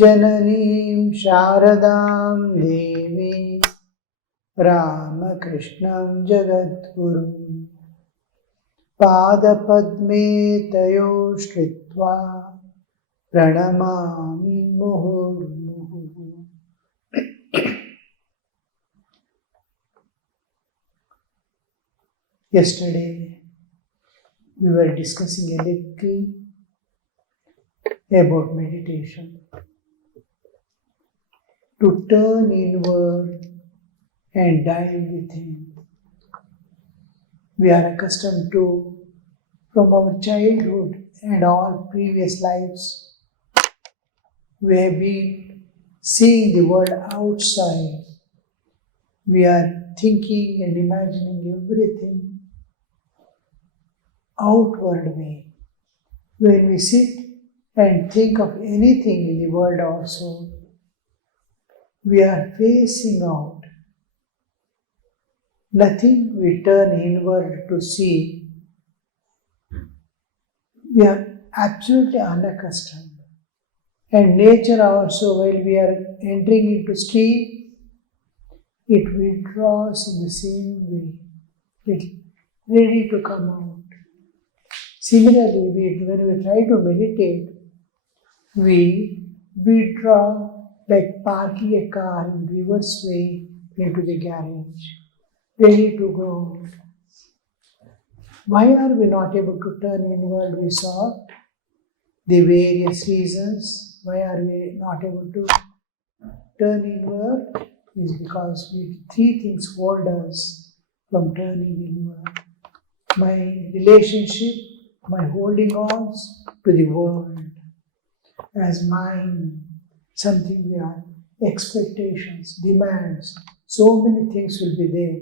जननीं शारदां देवीं रामकृष्णं जगद्गुरुं पादपद्मे तयो श्रित्वा प्रणमामि मुहुर्मुहुः. Yesterday we were discussing a little about meditation. To turn inward and dive within. We are accustomed to, from our childhood and all previous lives, we have been seeing the world outside. We are thinking and imagining everything outward way. When we sit and think of anything in the world also, we are facing out. Nothing we turn inward to see. We are absolutely unaccustomed. And nature also, while we are entering into stream, it withdraws in the same way. It's ready to come out. Similarly, when we try to meditate, we withdraw like parking a car in reverse way into the garage, ready to go. Why are we not able to turn inward? We saw the various reasons. Why are we not able to turn inward? Is because three things hold us from turning inward. My relationship, my holding on to the world as mine, something we are, expectations, demands, so many things will be there.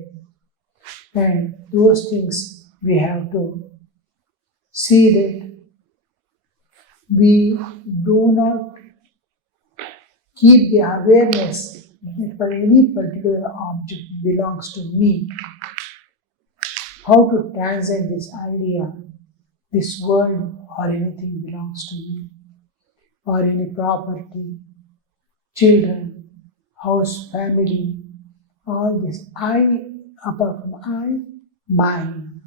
And those things we have to see that we do not keep the awareness that for any particular object belongs to me. How to transcend this idea, this world or anything belongs to me, or any property, children, house, family, all this. I, apart from I, mine.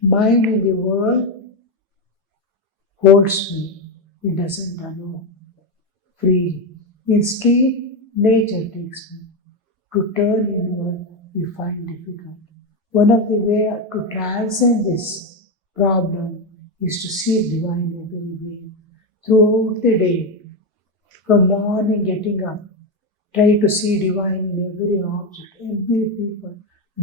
Mine in the world holds me. It doesn't allow freely. Instead, nature takes me. To turn inward, we find difficult. One of the ways to transcend this problem is to see divine every way. Throughout the day, from morning getting up, try to see divine in every object, every people.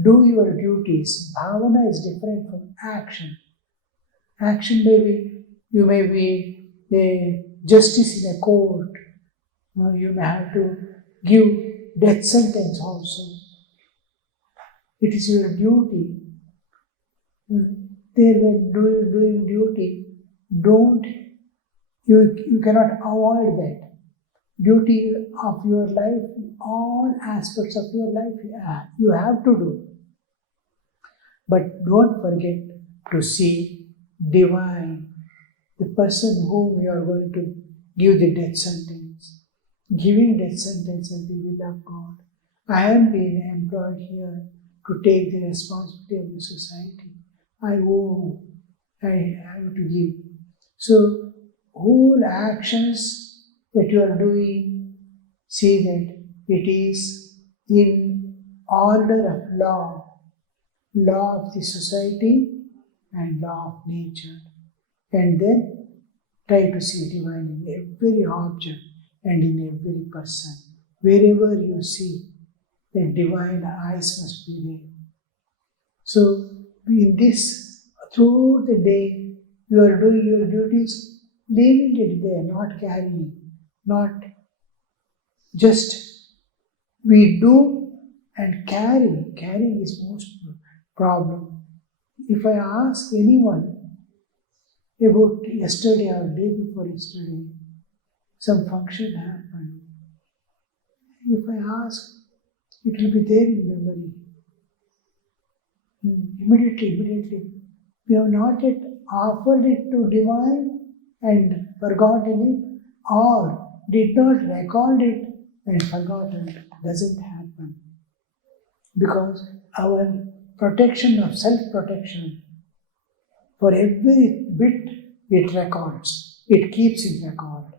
Do your duties. Bhavana is different from action. Action may be, you may be the justice in a court. You may have to give death sentence also. It is your duty. There when doing duty, you cannot avoid that. Duty of your life, all aspects of your life, you have to do. But don't forget to see divine, the person whom you are going to give the death sentence. Giving death sentence is the will of God. I am being employed here to take the responsibility of the society. I have to give. So, whole actions that you are doing, see that it is in order of law of the society and law of nature. And then try to see divine in every object and in every person. Wherever you see, the divine eyes must be there. So, in this, throughout the day, you are doing your duties, leaving it there, not carrying, not just we do and carry. Carrying is most problem. If I ask anyone about yesterday or day before yesterday, some function happened. If I ask, it will be there in memory. Immediately. We have not yet offered it to divine and forgotten it, or did not record it and forgotten. Doesn't happen. Because our protection of self-protection, for every bit it records, it keeps in record.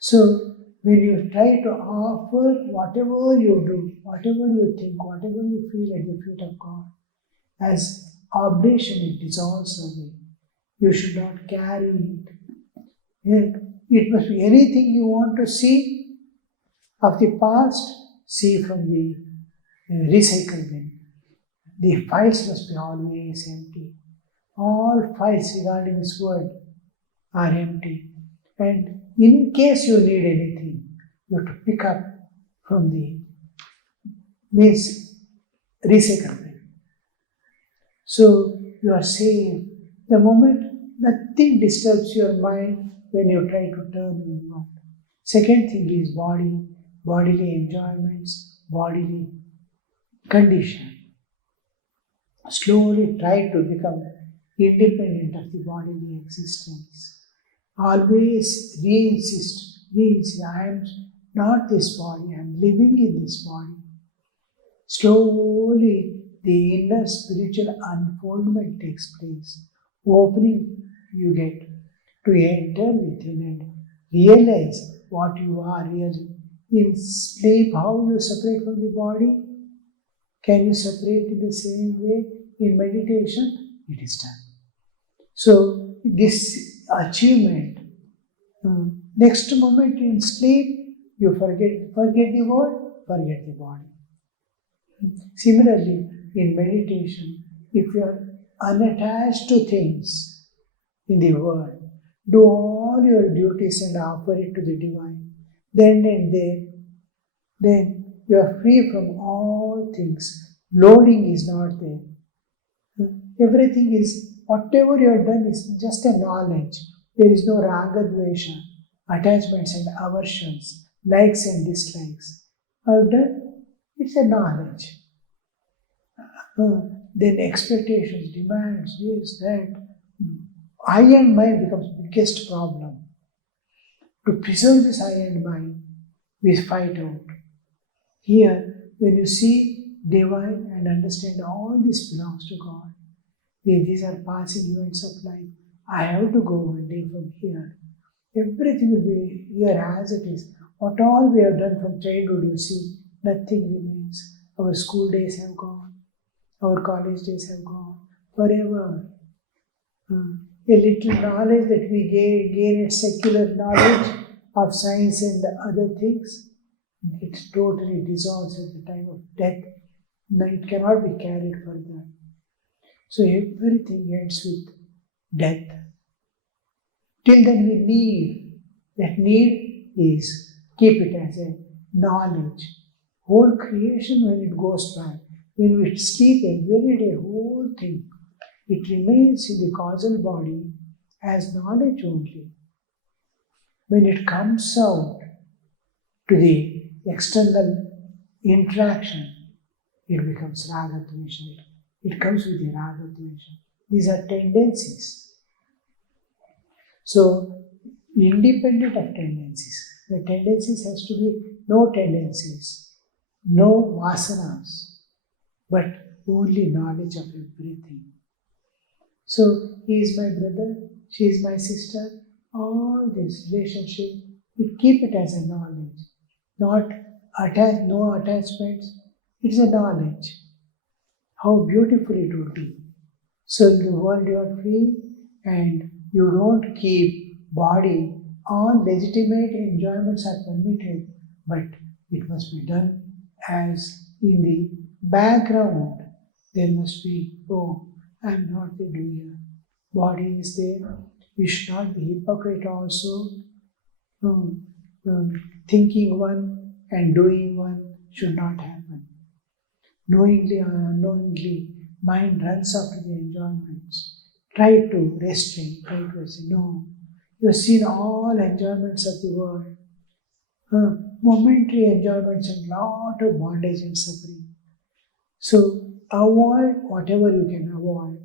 So when you try to offer whatever you do, whatever you think, whatever you feel at the feet of God, as oblation, it dissolves away. You should not carry it. It must be anything you want to see of the past, see from the recycle bin. The files must be always empty. All files regarding this world are empty. And in case you need anything, you have to pick up from the recycle bin. So you are safe. The moment nothing disturbs your mind when you try to turn inward. Second thing is bodily enjoyments, bodily condition. Slowly try to become independent of the bodily existence. Always re-insist, I am not this body, I am living in this body. Slowly the inner spiritual unfoldment takes place. Opening you get to enter within and realize what you are really. In sleep, how you separate from the body? Can you separate in the same way? In meditation, it is done. So this achievement, next moment in sleep, you forget the world, forget the body. Similarly, in meditation, if you are unattached to things in the world, do all your duties and offer it to the divine, then and there, then you are free from all things. Loading is not there. Everything is, whatever you have done is just a knowledge. There is no raga dvesha, attachments and aversions, likes and dislikes. I've done, it's a knowledge. Then expectations, demands, this, that. I and mind becomes biggest problem. To preserve this I and mind, we fight out. Here, when you see divine and understand all this belongs to God, these are passing events of life. I have to go one day from here. Everything will be here as it is. What all we have done from childhood, you see, nothing remains. Our school days have gone. Our college days have gone. Forever. A little knowledge that we gain secular knowledge of science and other things, it totally dissolves at the time of death. No, it cannot be carried further. So everything ends with death. Till then we need. That need is keep it as a knowledge. Whole creation when it goes by, when we sleep every day, whole thing, it remains in the causal body as knowledge only. When it comes out to the external interaction, it becomes raga dvesha. It comes with the raga dvesha. These are tendencies. So, independent of tendencies. The tendencies has to be no tendencies, no vasanas, but only knowledge of everything. So, he is my brother, she is my sister, all this relationship, we keep it as a knowledge, not no attachments, it's a knowledge. How beautiful it would be. So in the world you are free and you don't keep body, all legitimate enjoyments are permitted, but it must be done as in the background. There must be, oh, I am not the doer. Body is there. You should not be hypocrite also. Thinking one and doing one should not happen. Knowingly or unknowingly, mind runs after the enjoyments. Try to restrain, No, you have seen all enjoyments of the world. Momentary enjoyments and lot of bondage and suffering. So avoid whatever you can avoid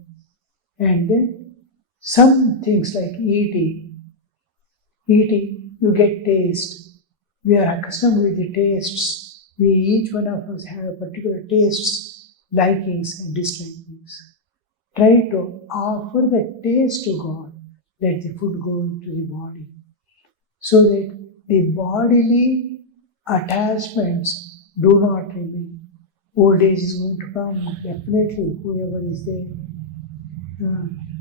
And then some things like eating, you get taste. We are accustomed with the tastes. Each one of us have particular tastes, likings and dislikings. Try to offer the taste to God. Let the food go into the body, so that the bodily attachments do not remain. Old age is going to come, definitely, whoever is there.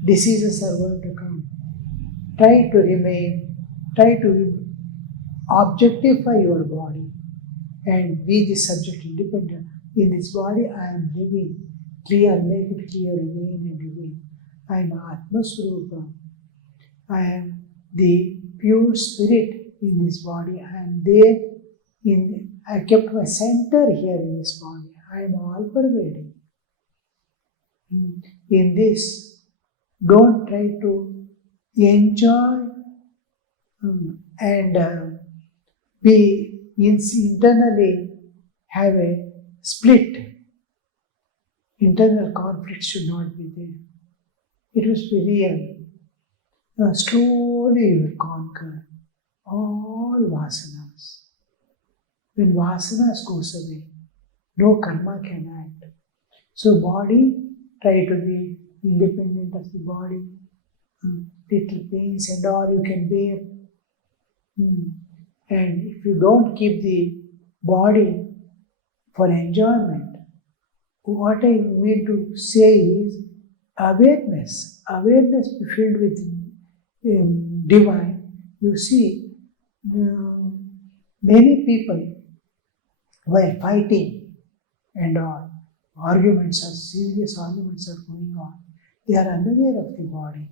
Diseases are going to come. Try to objectify your body and be the subject independent. In this body I am living. Clear, make it clear again and again. I am Atma Swarupa. I am the pure spirit in this body. I am there. I kept my center here in this body. I am all pervading. In this, don't try to enjoy and be internally have a split. Internal conflict should not be there. It must be real. Slowly you will conquer all vasanas. When vasanas goes away, no karma can act. So body, try to be independent of the body. Little pains and all you can bear. And if you don't keep the body for enjoyment, what I mean to say is awareness. Awareness filled with divine. You see, many people were fighting and all. Serious arguments are going on. They are unaware of the body.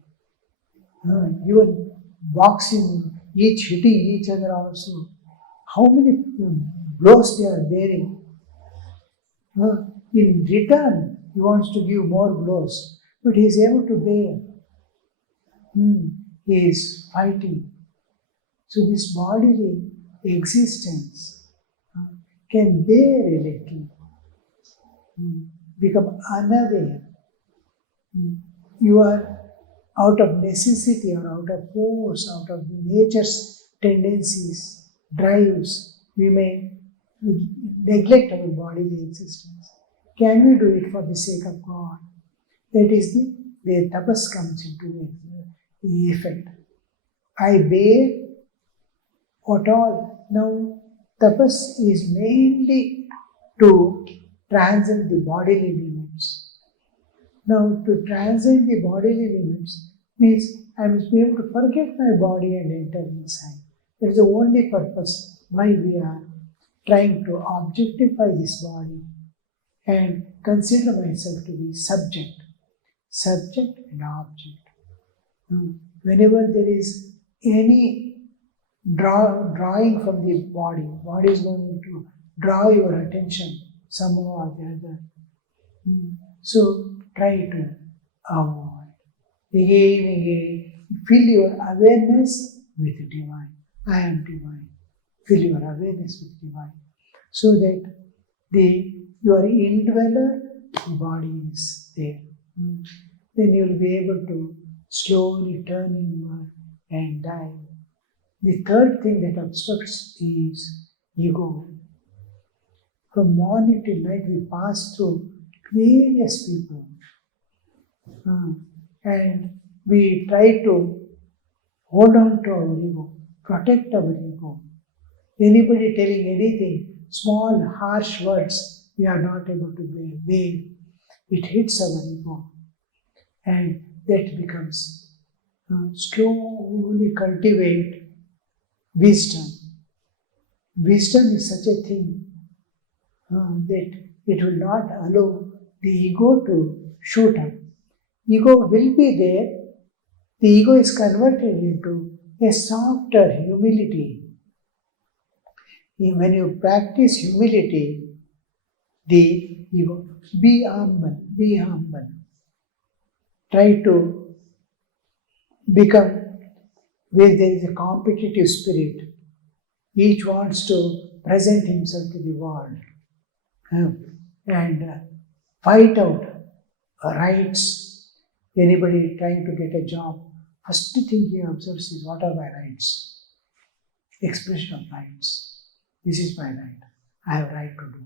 Even boxing, each hitting each other also. How many blows they are bearing? In return, he wants to give more blows, but he is able to bear. He is fighting. So this bodily existence can bear a little, become unaware. You are out of necessity or out of force, out of nature's tendencies, drives, we may neglect our bodily existence. Can we do it for the sake of God? That is where tapas comes into effect. I bear what all. Now, tapas is mainly to transcend the bodily limits. Now, to transcend the bodily limits means I must be able to forget my body and enter inside. That is the only purpose why we are trying to objectify this body and consider myself to be subject and object. Whenever there is any drawing from the body is going to draw your attention somehow or the other. So try to avoid. Again, fill your awareness with divine. I am divine. Fill your awareness with divine. So that your indweller, the body is there. Then you will be able to slowly turn inward and die. The third thing that obstructs is ego. From morning till night we pass through various people. And we try to hold on to our ego, protect our ego. Anybody telling anything, small, harsh words, we are not able to bear. It hits our ego. And that becomes slowly cultivate wisdom. Wisdom is such a thing that it will not allow the ego to shoot up. Ego will be there. The ego is converted into a softer humility. When you practice humility, the ego, be humble. Try to become where there is a competitive spirit. Each wants to present himself to the world and fight out rights. Anybody trying to get a job, first thing he observes is what are my rights? Expression of rights. This is my right. I have right to do.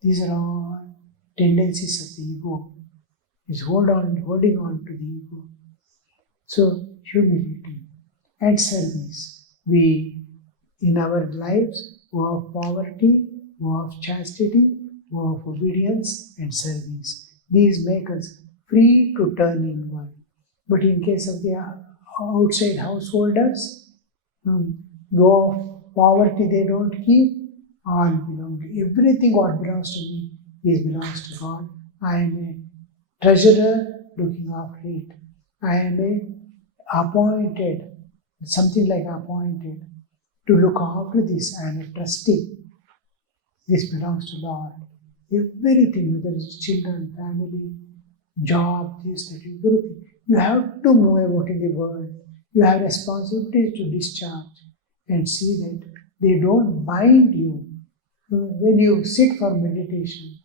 These are all tendencies of the ego. Is holding on to the ego. So humility and service. We, in our lives, vow of poverty, vow of chastity, vow of obedience and service. These make us free to turn inward. But in case of the outside householders, vow of poverty they don't keep. All belong to everything what belongs to me is belongs to God. I am a treasurer looking after it. I am a appointed, something like appointed to look after this. I am a trustee. This belongs to Lord. Everything, whether it's children, family, job, this, that, everything. You have to move about in the world. You have responsibilities to discharge and see that they don't bind you. When you sit for meditation,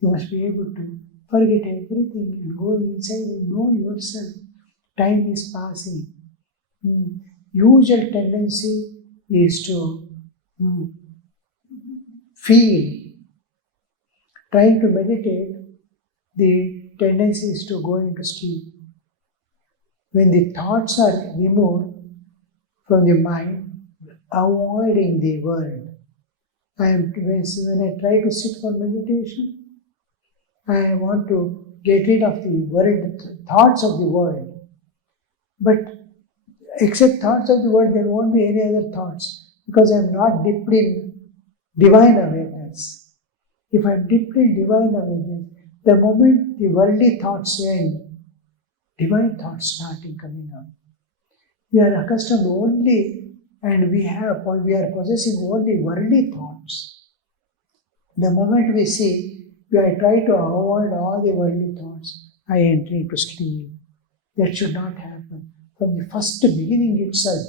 you must be able to forget everything and go inside and know yourself. Time is passing. Usual tendency is to feel. Trying to meditate, the tendency is to go into sleep. When the thoughts are removed from the mind, avoiding the world. When I try to sit for meditation, I want to get rid of the world, thoughts of the world. But except thoughts of the world, there won't be any other thoughts because I am not deeply in divine awareness. If I am deeply in divine awareness, the moment the worldly thoughts end, divine thoughts starting coming up. We are accustomed only and we are possessing only worldly thoughts. The moment we see, I try to avoid all the worldly thoughts, I enter into sleep. That should not happen. From the first beginning itself,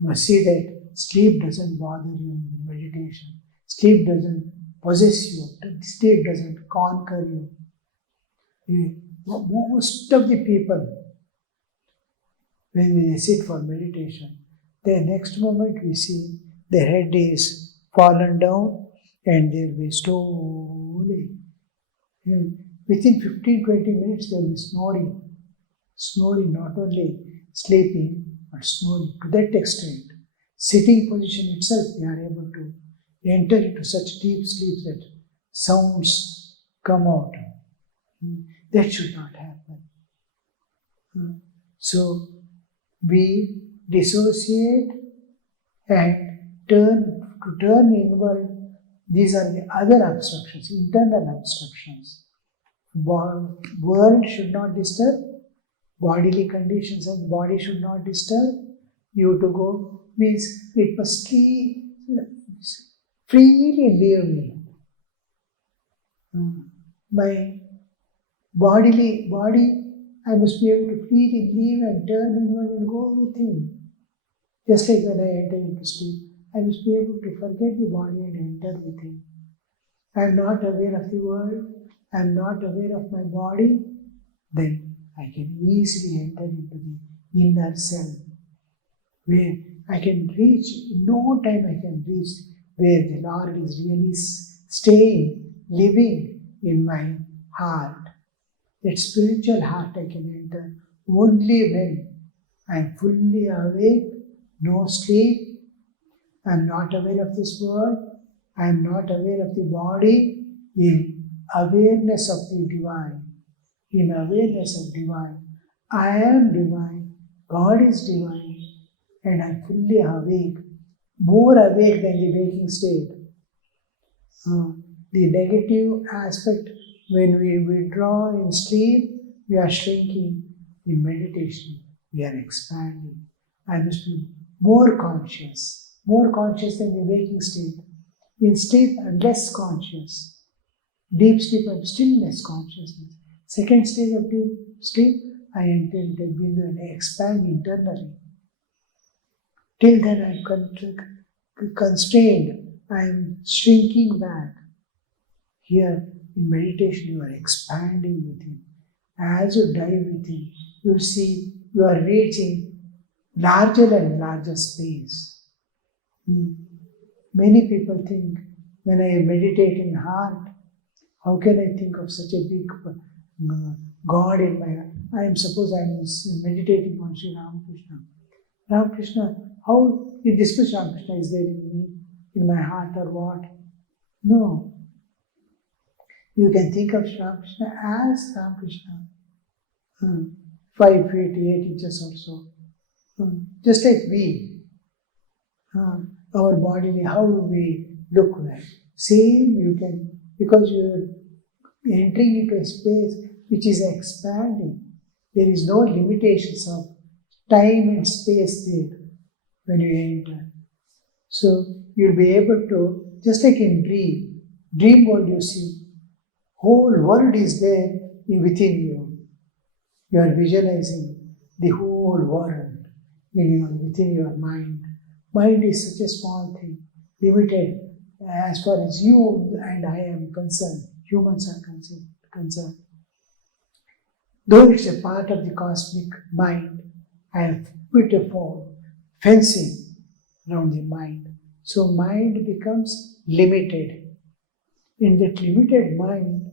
you must see that sleep doesn't bother you in meditation. Sleep doesn't possess you. Sleep doesn't conquer you. Most of the people, when they sit for meditation, the next moment we see their head is fallen down and they will be slowly, within 15-20 minutes they will be snoring, not only sleeping but snoring to that extent. Sitting position itself, they are able to enter into such deep sleep that sounds come out. That should not happen. So we dissociate and turn inward. These are the other obstructions, internal obstructions. World should not disturb. Bodily conditions of the body should not disturb. You to go means it must freely leave me. My body, I must be able to freely leave and turn inward and go with him. Just like when I enter into sleep, I must be able to forget the body and enter with him. I am not aware of the world, I am not aware of my body, then I can easily enter into the inner self, where I can reach, in no time I can reach where the Lord is really staying, living in my heart. That spiritual heart I can enter only when I am fully awake, no sleep, I am not aware of this world, I am not aware of the body, in awareness of the divine. In awareness of divine, I am divine, God is divine, and I am fully awake, more awake than the waking state. The negative aspect, when we withdraw in sleep, we are shrinking. In meditation, we are expanding. I must be more conscious than the waking state. In sleep, I am less conscious. Deep sleep, I am still less consciousness. Second stage of deep sleep, I enter into a bindu and I expand internally. Till then, I am constrained. I am shrinking back. Here, in meditation, you are expanding within. As you dive within, you see you are reaching larger and larger space. Many people think, when I meditate in heart, how can I think of such a big God in my heart? I am meditating on Sri Ramakrishna. Ramakrishna, how is this Ramakrishna is there in me, in my heart or what? No. You can think of Sri Ramakrishna as Ramakrishna. 5 feet, 8 inches or so. Just like we. Our body, how we look like. Same you can, because you are entering into a space which is expanding. There is no limitations of time and space there when you enter. So you'll be able to, just like in dream world you see, whole world is there within you. You are visualizing the whole world within your mind. Mind is such a small thing, limited as far as you and I am concerned, humans are concerned. Though it's a part of the cosmic mind, I have put a fencing around the mind. So mind becomes limited. In that limited mind,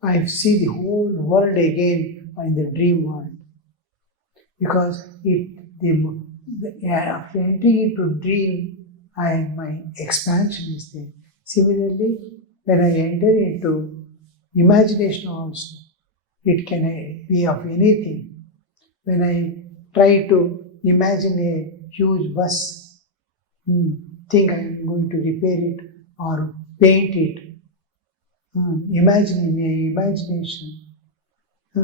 I see the whole world again in the dream world. Because after entering into dream, my expansion is there. Similarly, when I enter into imagination also, it can be of anything. When I try to imagine a huge bus, think I am going to repair it or paint it, imagine in my imagination,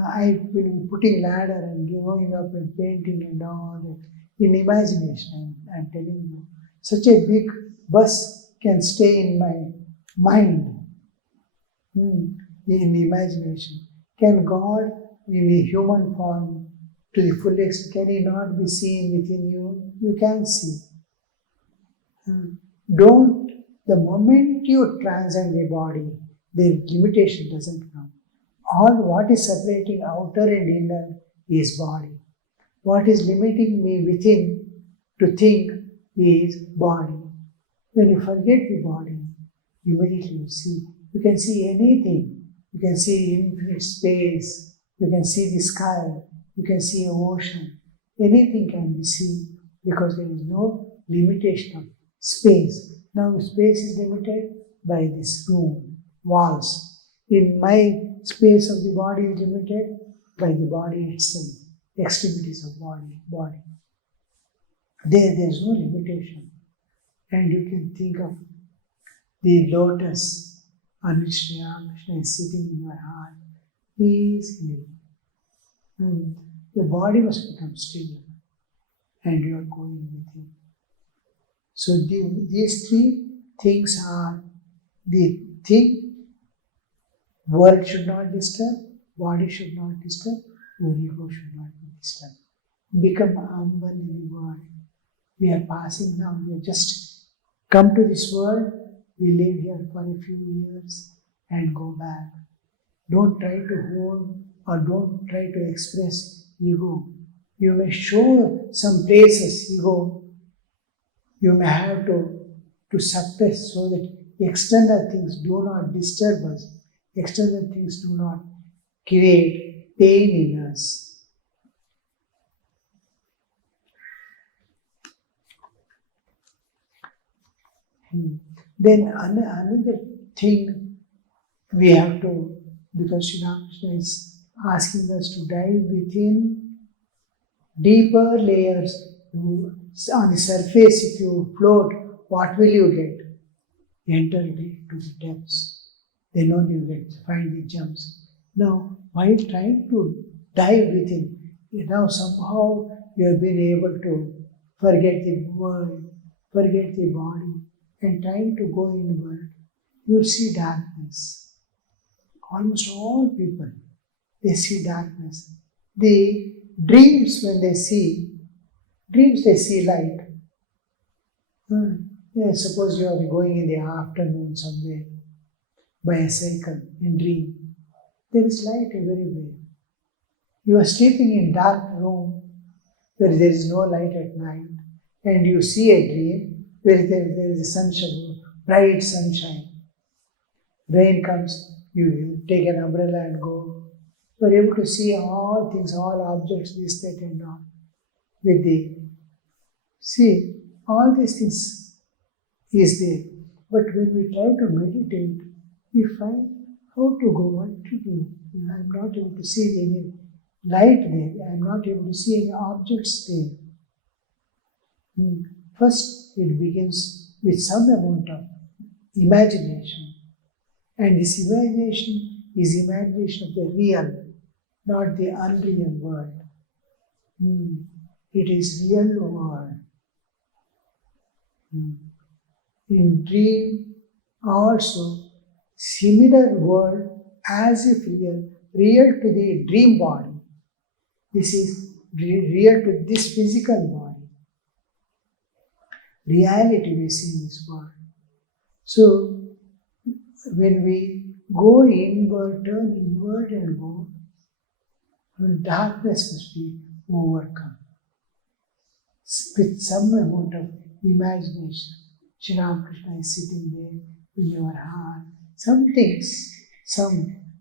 I will be putting ladder and going up and painting and all that. In imagination, I'm telling you. Such a big bus can stay in my mind, in imagination. Can God, in a human form, to the full extent, can He not be seen within you? You can see. The moment you transcend the body, the limitation doesn't come. All what is separating outer and inner is body. What is limiting me within to think is body. When you forget the body, immediately you can see anything. You can see infinite space, you can see the sky, you can see an ocean. Anything can be seen because there is no limitation of space. Now space is limited by this room, walls. In my space of the body is limited by the body itself, extremities of body. There is no limitation. And you can think of the lotus on which Sri Ramakrishna is sitting in your heart easily. And the body must become still and you are going with him. So these three things are the thing world should not disturb, body should not disturb, your ego should not be disturbed. Become humble in the world. We are passing now, we have just come to this world, we live here for a few years and go back. Don't try to hold or don't try to express ego. You may show some places ego. You may have to suppress so that external things do not disturb us. External things do not create pain in us. Then another thing we have to, because Sri Ramakrishna is asking us to dive within deeper layers. On the surface, if you float, what will you get? Enter to the depths. Then only you find the gems. Now, while trying to dive within, now somehow you have been able to forget the world, forget the body, and trying to go inward, you see darkness. Almost all people, they see darkness. The dreams, when they see light. Suppose you are going in the afternoon somewhere by a cycle in dream. There is light everywhere. You are sleeping in dark room where there is no light at night, and you see a dream where there is a sunshine, bright sunshine. Rain comes, you take an umbrella and go. You are able to see all things, all objects, this, that, and all. With the see, all these things is there. But when we try to meditate, we find how to go, what to do. I am not able to see any light there. I am not able to see any objects there. First, it begins with some amount of imagination. And this imagination is imagination of the real, not the unreal world. It is real world. In dream also, similar world as if real to the dream body. This is real to this physical body. Reality we see in this world. So, when we go inward, turn inward and go, darkness must be overcome with some amount of imagination. Sri Ramakrishna is sitting there in your heart. Some things,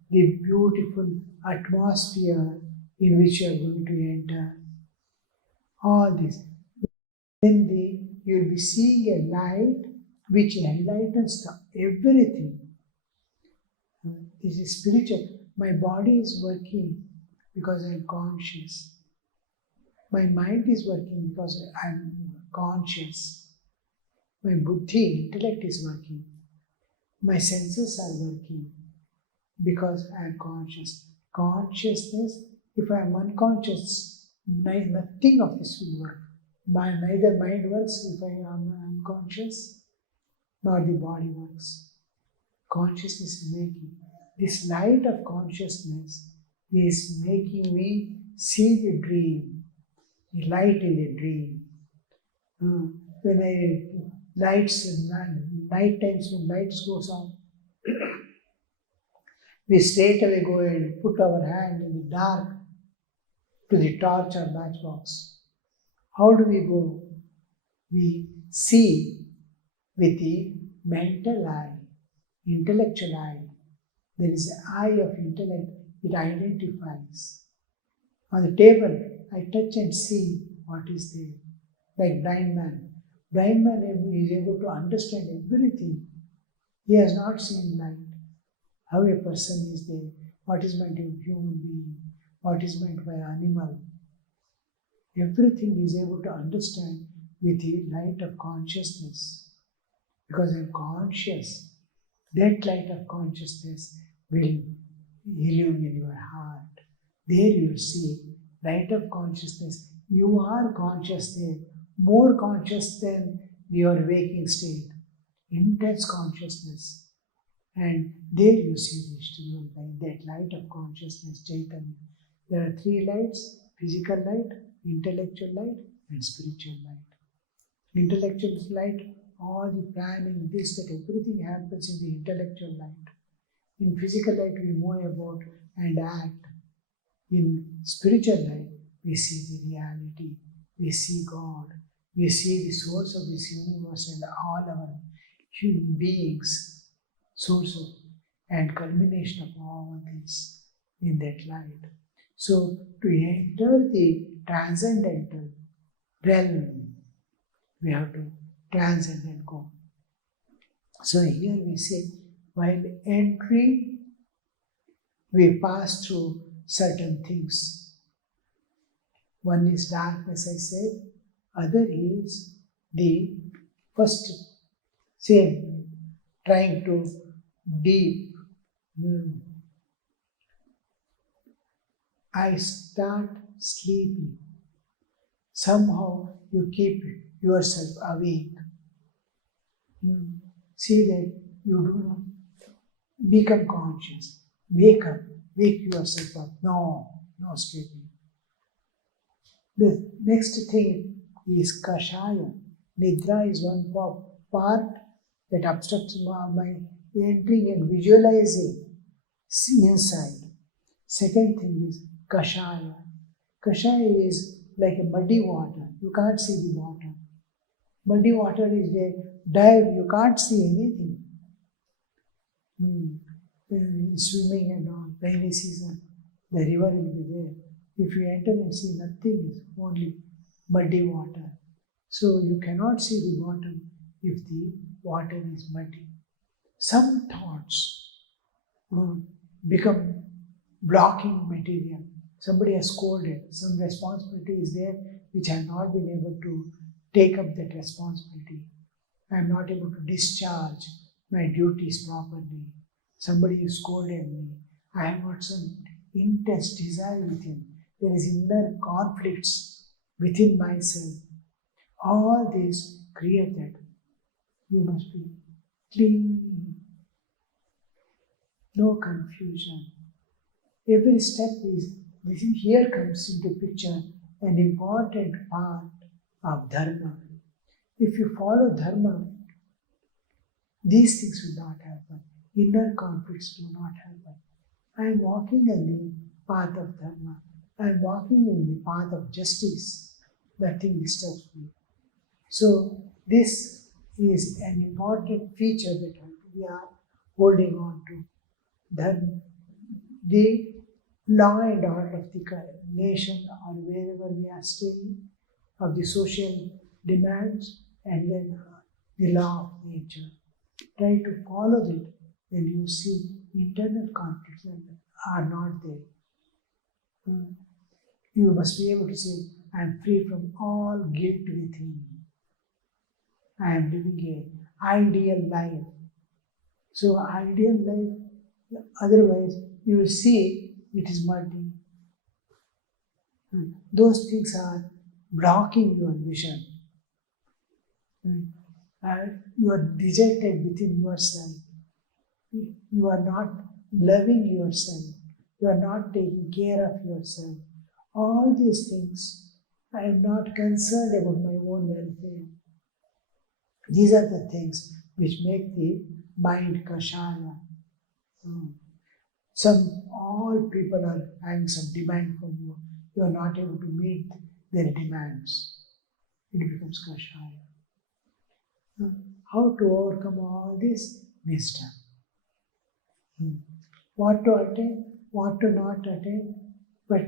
the beautiful atmosphere in which you are going to enter, all this. Then you'll be seeing a light which enlightens everything. This is spiritual. My body is working because I am conscious. My mind is working because I am conscious. My buddhi, intellect is working. My senses are working because I am conscious. Consciousness, if I am unconscious, nothing of this will work. Neither mind works if I am unconscious, nor the body works. Consciousness is making. This light of consciousness is making me see the dream, the light in the dream. When night times when lights goes on, we straight away go and put our hand in the dark to the torch or matchbox. How do we go? We see with the mental eye, intellectual eye. There is an eye of intellect, it identifies. On the table, I touch and see what is there. Like blind man. Blind man is able to understand everything. He has not seen light. How a person is there. What is meant by a human being. What is meant by an animal. Everything he is able to understand with the light of consciousness. Because I am conscious. That light of consciousness will illumine your heart. There you see light of consciousness. You are conscious there, more conscious than your waking state. Intense consciousness. And there you see the external light, that light of consciousness, Chaitanya. There are three lights: physical light, intellectual light, and spiritual light. Intellectual light, all the planning, this, that, everything happens in the intellectual light. In physical light, we move about and act. In spiritual light, we see the reality, we see God, we see the source of this universe and all our human beings, source of and culmination of all this in that light. So, to enter the transcendental realm, we have to transcend and go. So here we see, while entering, we pass through certain things. One is darkness, I said. Other is the first, same, trying to deep. I start sleeping. Somehow you keep yourself awake. See that you do not become conscious. Wake up, wake yourself up. No sleeping. The next thing is kashaya. Nidra is one part that obstructs my entering and visualizing inside. Second thing is kashaya. Kashaya is like a muddy water. You can't see the bottom. Muddy water is there. Dive, you can't see anything. Swimming and all, rainy season, the river will be there. If you enter and see nothing, is only muddy water. So you cannot see the bottom if the water is muddy. Some thoughts become blocking material. Somebody has scolded, some responsibility is there which I have not been able to take up that responsibility. I am not able to discharge my duties properly. Somebody scolded me. I have got some intense desire within. There is inner conflicts within myself. All this create that. You must be clean. No confusion. Every step is, here comes into picture an important part of dharma. If you follow dharma, these things will not happen. Inner conflicts do not happen. I am walking in the path of dharma. I am walking in the path of justice. Nothing disturbs me. So this is an important feature that we are holding on to. The law and order of the nation or wherever we are staying, of the social demands, and then the law of nature. Try to follow it, then you see internal conflicts are not there. You must be able to say, I am free from all guilt within. I am living an ideal life. So ideal life, otherwise you will see it is muddy. Those things are blocking your vision. You are dejected within yourself. You are not loving yourself. You are not taking care of yourself. All these things, I am not concerned about my own welfare. These are the things which make the mind kashaya. All people are having some demand from you. You are not able to meet their demands. It becomes kashaya. How to overcome all this? Wisdom. What to attain, what to not attain, but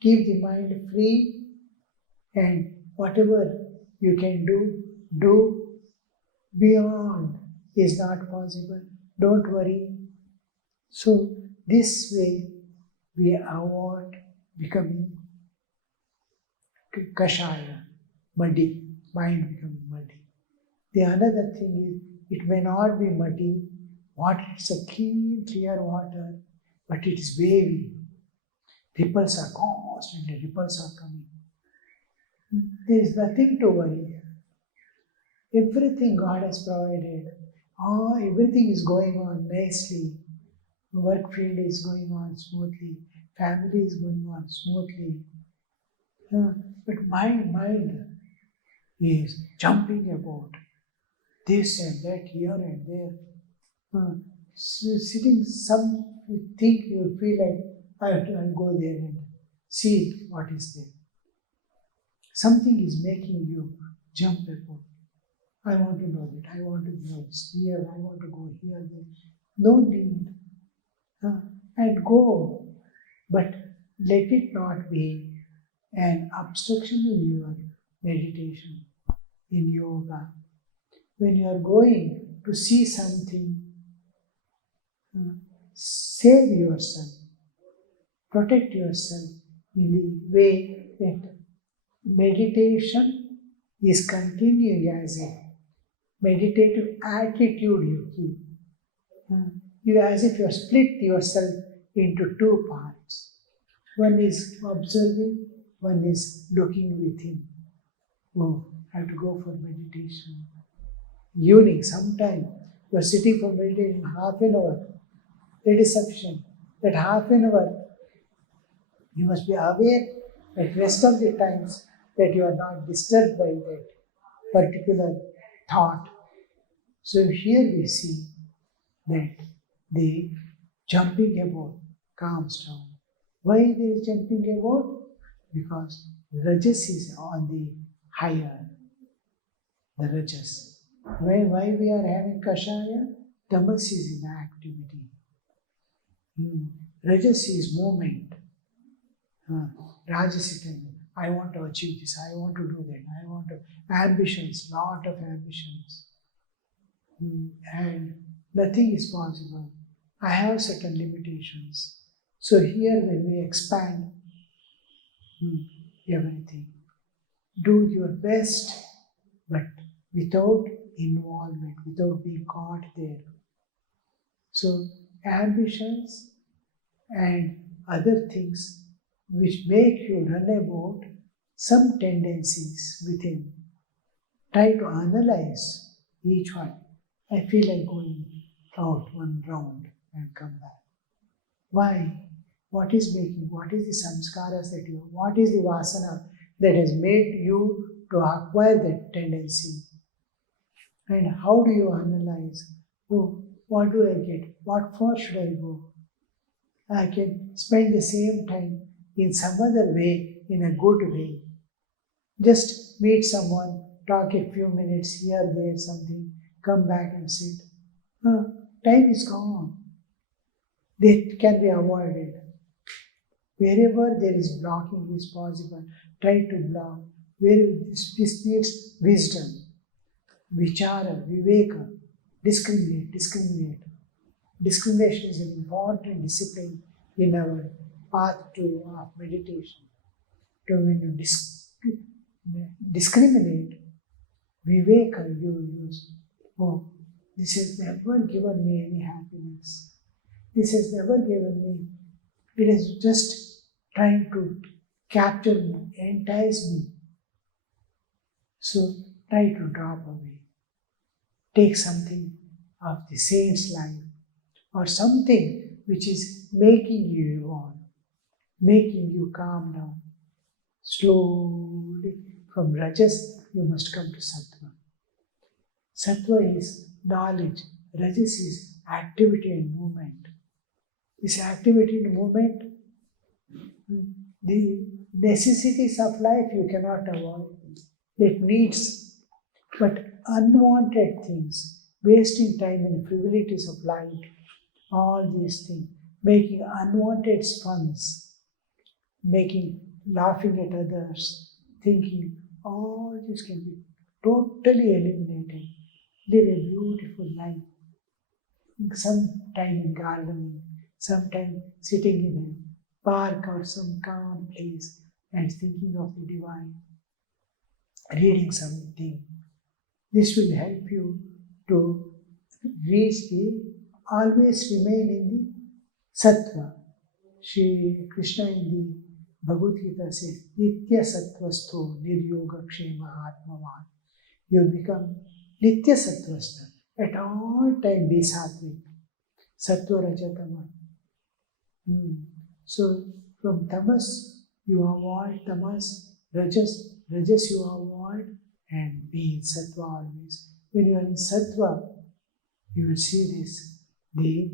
keep the mind free, and whatever you can do. Beyond is not possible. Don't worry. So this way we avoid becoming kashaya, muddy, mind becoming muddy. The another thing is, it may not be muddy, water is a clear water, but it is wavy. Ripples are constantly, ripples are coming. There is nothing to worry. Everything God has provided. Everything is going on nicely. Work field is going on smoothly. Family is going on smoothly. But my mind is jumping about this and that, here and there. Sitting, you feel like, I'll go there and see what is there. Something is making you jump about. I want to know that, I want to know this here, I want to go here, there. No need. And go. But let it not be an obstruction in your meditation, in yoga. When you are going to see something, save yourself, protect yourself in the way that meditation is continuing as a meditative attitude you keep. You as if you have split yourself into two parts. One is observing, one is looking within. I have to go for meditation. Evening, sometime, you are sitting for meditation half an hour. That is sufficient. That half an hour, you must be aware that rest of the times that you are not disturbed by that particular thought. So here we see that the jumping about calms down. Why there is jumping about? Because Rajas is on the higher, the Rajas. Why we are having Kashaya? Tamas is in activity. Rajas is movement. Rajas is telling, I want to achieve this, I want to do that, I want to, ambitions, lot of ambitions. And nothing is possible. I have certain limitations. So here when we expand everything, do your best, but without involvement, without being caught there. So ambitions and other things which make you run about some tendencies within. Try to analyze each one. I feel like going out one round and come back. Why? What is the samskaras that you, what is the vasana that has made you to acquire that tendency? And how do you analyze? Oh, what do I get? What for should I go? I can spend the same time in some other way, in a good way. Just meet someone, talk a few minutes here, there, something, come back and sit. Time is gone. That can be avoided. Wherever there is blocking is possible, try to block. Where this needs wisdom, vichara, viveka, discriminate. Discrimination is an important discipline in our path to meditation. To when you discriminate, viveka you use. Oh, this has never given me any happiness. This has never given me. It is just trying to capture me, entice me. So try to drop away. Take something of the saint's life or something which is making you evolve, making you calm down. Slowly, from Rajas, you must come to Sattva. Sattva is knowledge, Rajas is activity and movement. This activity and movement, the necessities of life you cannot avoid. It needs, but unwanted things, wasting time in frivolities of life, all these things, making unwanted funs, laughing at others, thinking, all this can be totally eliminated. Live a beautiful life. Some time in gardening, some time sitting in a park or some calm place and thinking of the divine, reading something. This will help you to reach always remain in the sattva. Shri Krishna in the Bhagavad Gita says, Nitya Sattvastho Niryoga Kshema Atmavan. You become Nitya Sattvastha. At all time be sattvic. Sattva Rajatama. So from tamas you avoid tamas, rajas you avoid, and be in sattva always. When you are in sattva, you will see this. The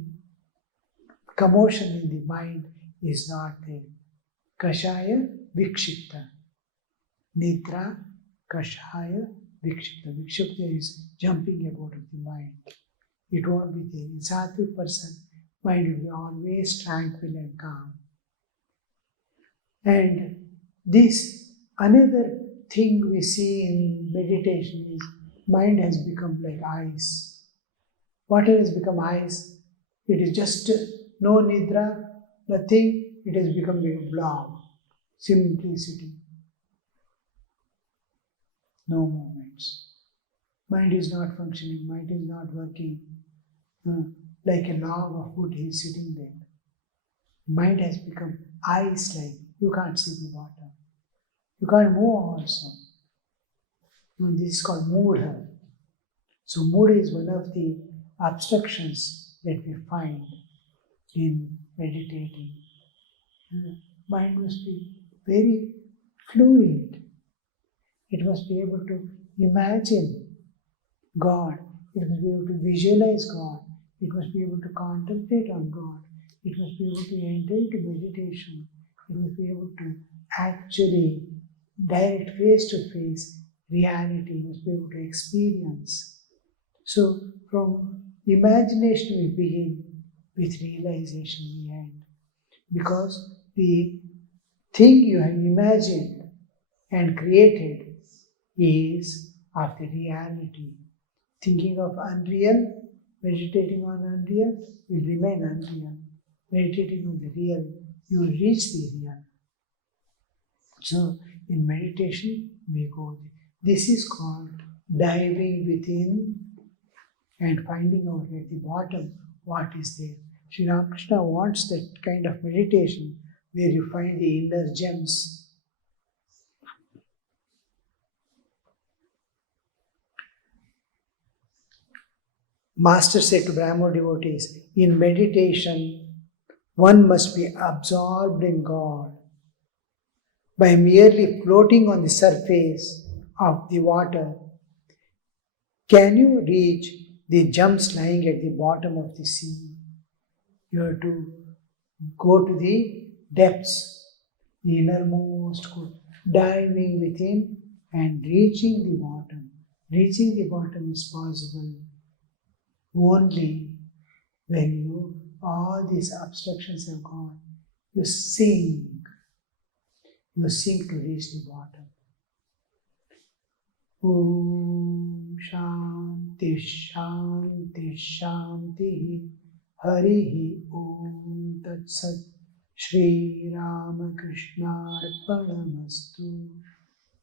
commotion in the mind is not there. Kashaya vikshipta. Nidra kashaya vikshipta. Vikshipta is jumping about of the mind. It won't be there. In sattvic person, mind will be always tranquil and calm. And this, another thing we see in meditation is mind has become like ice. Water has become ice. It is just no nidra, nothing. It has become a blob. Simplicity. No movements. Mind is not functioning. Mind is not working. Like a log of wood, he is sitting there. Mind has become ice-like. You can't see the water. You can't move also. This is called moodha. So moodha is one of the obstructions that we find in meditating. Mind must be very fluid. It must be able to imagine God. It must be able to visualize God. It must be able to contemplate on God. It must be able to enter into meditation You must be able to actually direct face to face reality. You must be able to experience. So from imagination we begin, with realization we end. Because the thing you have imagined and created is of the reality. Thinking of unreal, meditating on unreal will remain unreal. Meditating on the real, you will reach the real. So in meditation, we go there. This is called diving within and finding out at the bottom what is there. Sri Ramakrishna wants that kind of meditation where you find the inner gems. Master said to Brahmo devotees, in meditation, one must be absorbed in God. By merely floating on the surface of the water, can you reach the gems lying at the bottom of the sea? You have to go to the depths, the innermost, diving within and reaching the bottom. Reaching the bottom is possible only when all these obstructions have gone. You sink to reach the bottom. Om Shanti Shanti Shanti Harihi Om Tat Sat Shri Ramakrishna Arpanamastu.